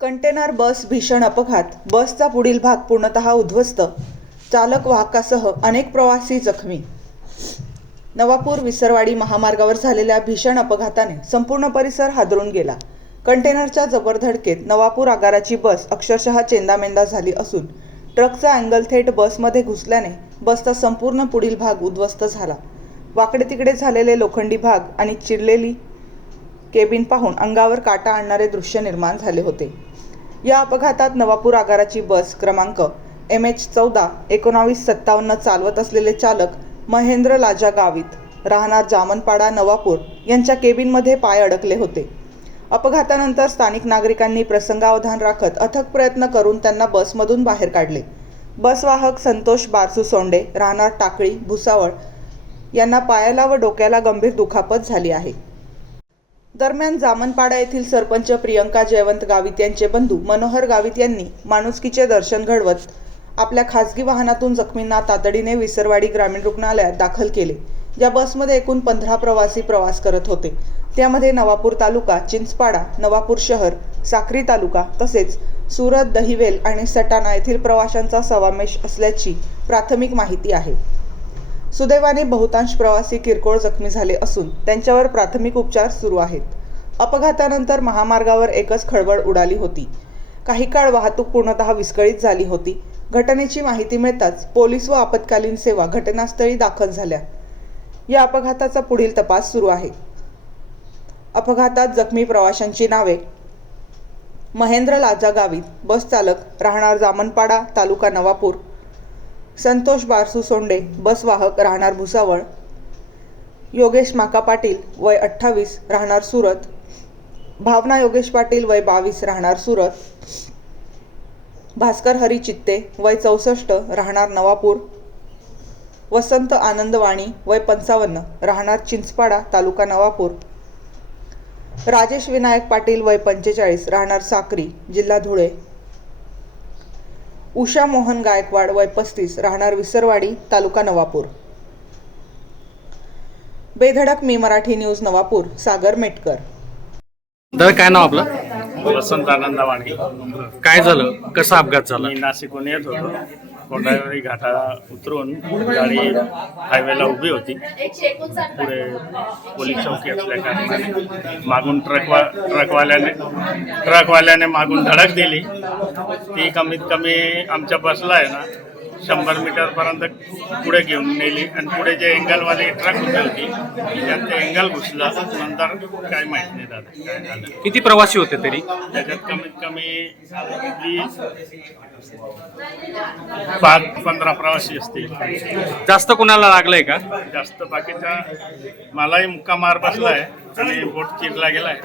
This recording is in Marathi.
कंटेनर बस भीषण अपघात. बसचा पुढील भाग पूर्णतः उद्ध्वस्त. चालक वाहकासह अनेक प्रवासी जखमी. नवापूर विसरवाडी महामार्गावर झालेल्या भीषण अपघाताने संपूर्ण परिसर हादरून गेला. कंटेनरच्या जबरधडकेत नवापूर आगाराची बस अक्षरशः चेंदामेंदा झाली असून ट्रकचा अँगल थेट बसमध्ये घुसल्याने बसचा संपूर्ण पुढील भाग उद्ध्वस्त झाला. वाकडे तिकडे झालेले लोखंडी भाग आणि चिरलेली केबिन पाहून अंगावर काटा आणणारे दृश्य निर्माण झाले होते. या अपघातात नवापूर आगाराची बस क्रमांक एम एच चौदा एकोणावीस सत्तावन्न चालवत असलेले चालक महेंद्र लाजा गावित राहणार जामनपाडा नवापूर यांच्या केबिनमध्ये पाय अडकले होते. अपघातानंतर स्थानिक नागरिकांनी प्रसंगावधान राखत अथक प्रयत्न करून त्यांना बसमधून बाहेर काढले. बसवाहक संतोष बारसू सोंडे राहणार टाकळी भुसावळ यांना पायाला व डोक्याला गंभीर दुखापत झाली आहे. दरम्यान जामनपाडा येथील सरपंच प्रियंका जयवंत गावित यांचे बंधू मनोहर गावित यांनी माणुसकीचे दर्शन घडवत आपल्या खासगी वाहनातून जखमींना तातडीने विसरवाडी ग्रामीण रुग्णालयात दाखल केले. या बसमध्ये एकूण पंधरा प्रवासी प्रवास करत होते. त्यामध्ये नवापूर तालुका चिंचपाडा नवापूर शहर साक्री तालुका तसेच सुरत दहिवेल आणि सटाणा येथील प्रवाशांचा समावेश असल्याची प्राथमिक माहिती आहे. सुदैवाने बहुतांश प्रवासी किरकोळ जखमी झाले असून त्यांच्यावर प्राथमिक उपचार सुरू आहेत. अपघातानंतर महामार्गावर एकच खळबळ उडाली होती. काही काळ वाहतूक पूर्णतः विस्कळीत झाली होती. घटनेची माहिती मिळताच पोलीस व आपत्कालीन सेवा घटनास्थळी दाखल झाल्या. या अपघाताचा पुढील तपास सुरू आहे. अपघातात जखमी प्रवाशांची नावे महेंद्र लाजा गावित बस चालक राहणार जामनपाडा तालुका नवापूर संतोष बारसू सोंडे बसवाहक राहणार भुसावळ. योगेश माका पाटील वय अठ्ठावीस राहणार सुरत. भावना योगेश पाटील वय बावीस राहणार सुरत. भास्कर हरी चित्ते वय चौसष्ट राहणार नवापूर. वसंत आनंदवाणी वय पंचावन्न राहणार चिंचपाडा तालुका नवापूर. राजेश विनायक पाटील वय पंचेचाळीस राहणार साक्री जिल्हा धुळे. उषा मोहन गायकवाड वय पस्तीस राहणार विसरवाडी तालुका नवापूर. बेधडक मी मराठी न्यूज नवापूर सागर मेटकर. दादा काय नाव आपलं? वसंत आनंदवाणी काय झालं? कसा अपघात झाला? मी नाशिकहून येत होतो. कोंडावरी घाटा उतरून गाडी हायवेला उभी होती. पुढे पोलीस चौकी असल्या कारणाने मागून ट्रकवा ट्रकवाल्याने ट्रकवाल्याने मागून धडक दिली. ती कमीत कमी आमच्या बसला आहे ना शंभर मीटरपर्यंत पुढे घेऊन नेली आणि पुढे जे अँगलमध्ये ट्रक उभी होती त्यात ते अँगल घुसलं नंतर काय माहीत नाही दादा काय झालं. किती प्रवासी होते तरी? त्याच्यात कमीत कमी वीस पाच पंधरा प्रवासी असतील. जास्त कोणाला लागलंय का? जास्त बाकीचा मलाही मुक्का मार बसलाय आणि बोट चिरला गेलाय.